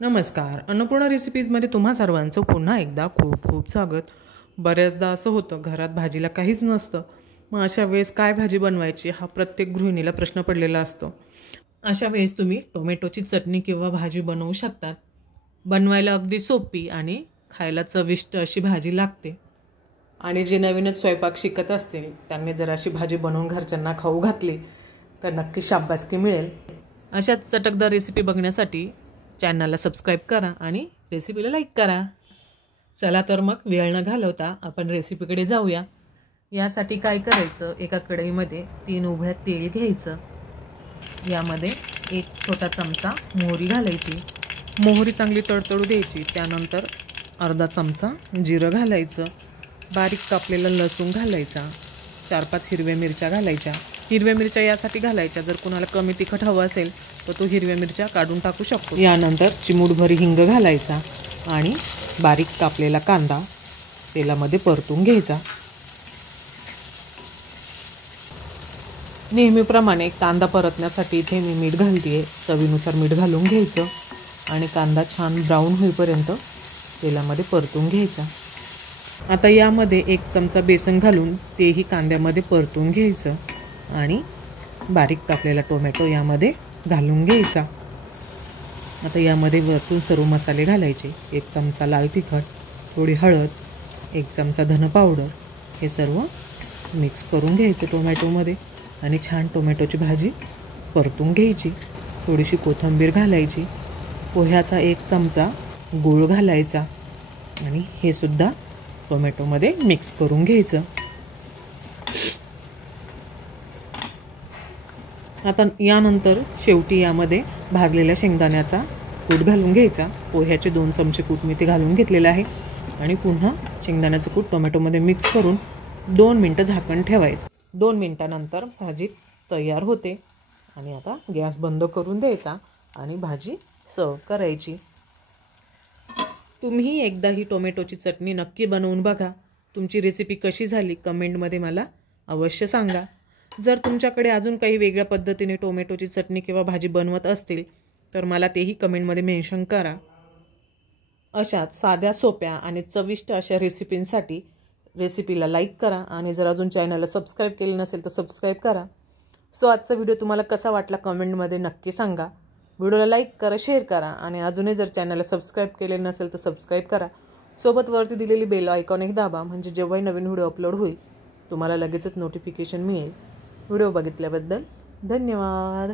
नमस्कार. अन्नपूर्णा रेसिपीजमध्ये तुम्हा सर्वांचं पुन्हा एकदा खूप खूप स्वागत. बऱ्याचदा असं होतं घरात भाजीला काहीच नसतं, मग अशा वेळेस काय भाजी बनवायची हा प्रत्येक गृहिणीला प्रश्न पडलेला असतो. अशा वेळेस तुम्ही टोमॅटोची चटणी किंवा भाजी बनवू शकतात. बनवायला अगदी सोपी आणि खायला चविष्ट अशी भाजी लागते. आणि जे नवीनच स्वयंपाक शिकत असतील त्यांनी जर अशी भाजी बनवून घरच्यांना खाऊ घातली तर नक्की शाबासकी मिळेल. अशाच चटकदार रेसिपी बघण्यासाठी चॅनलला सबस्क्राईब करा आणि रेसिपीला लाईक करा. चला तर मग वेळ न घालवता आपण रेसिपीकडे जाऊया. यासाठी काय करायचं, एका कढईमध्ये 3 उभ्या तेल घ्यायचं. यामध्ये 1 छोटा चमचा मोहरी घालायची. मोहरी चांगली तडतडू द्यायची. त्यानंतर अर्धा चमचा जिरं घालायचं. बारीक कापलेला लसूण घालायचा. 4-5 हिरव्या मिरच्या घालायच्या. हिरव्या मिरच्या यासाठी घालायच्या जर कुणाला कमी तिखट हवं असेल तर तो हिरव्या मिरच्या काढून टाकू शकतो. यानंतर चिमूटभर हिंग घालायचा आणि बारीक कापलेला कांदा तेलामध्ये परतून घ्यायचा. नेहमीप्रमाणे कांदा परतण्यासाठी इथे मी मीठ घालते. चवीनुसार मीठ घालून घ्यायचं आणि कांदा छान ब्राऊन होईपर्यंत तेलामध्ये परतून घ्यायचा. आता यामध्ये 1 चमचा बेसन घालून तेही कांद्यामध्ये परतून घ्यायचं आणि बारीक कापलेला टोमॅटो यामध्ये घालून घ्यायचा. आता यामध्ये वरतून सर्व मसाले घालायचे. 1 चमचा लाल तिखट, थोडी हळद, 1 चमचा धन पावडर, हे सर्व मिक्स करून घ्यायचं टोमॅटोमध्ये आणि छान टोमॅटोची भाजी परतून घ्यायची. थोडीशी कोथिंबीर घालायची. पोह्याचा 1 चमचा गूळ घालायचा आणि हे सुद्धा टोमॅटोमध्ये मिक्स करून घ्यायचं. आता यानंतर शेवटी यामध्ये भाजलेल्या शेंगदाण्याचा कूट घालून घ्यायचा. पोह्याचे 2 चमचे कूट मी ते घालून घेतलेलं आहे आणि पुन्हा शेंगदाण्याचं कूट टोमॅटोमध्ये मिक्स करून 2 मिनटं झाकण ठेवायचं. 2 मिनटानंतर भाजी तयार होते आणि आता गॅस बंद करून द्यायचा आणि भाजी सर्व करायची. तुम्ही एकदा ही टोमॅटोची चटणी नक्की बनवून बघा. तुमची रेसिपी कशी झाली कमेंटमध्ये मला अवश्य सांगा. जर तुमच्याकडे अजून काही वेगळ्या पद्धतीने टोमॅटोची चटणी किंवा भाजी बनवत असतील तर मला तेही कमेंटमध्ये मेन्शन करा. अशाच साध्या सोप्या आणि चविष्ट अशा रेसिपींसाठी रेसिपीला लाईक करा आणि जर अजून चॅनलला सबस्क्राईब केलं नसेल तर सबस्क्राईब करा. आजचा व्हिडिओ तुम्हाला कसा वाटला कमेंटमध्ये नक्की सांगा. व्हिडिओला लाईक करा, शेअर करा आणि अजूनही जर चॅनलला सबस्क्राईब केलेलं नसेल तर सबस्क्राईब करा. सोबत वरती दिलेली बेल आयकॉन एक दाबा म्हणजे जेव्हाही नवीन व्हिडिओ अपलोड होईल तुम्हाला लगेचच नोटिफिकेशन मिळेल. व्हिडिओ बघितल्याबद्दल धन्यवाद.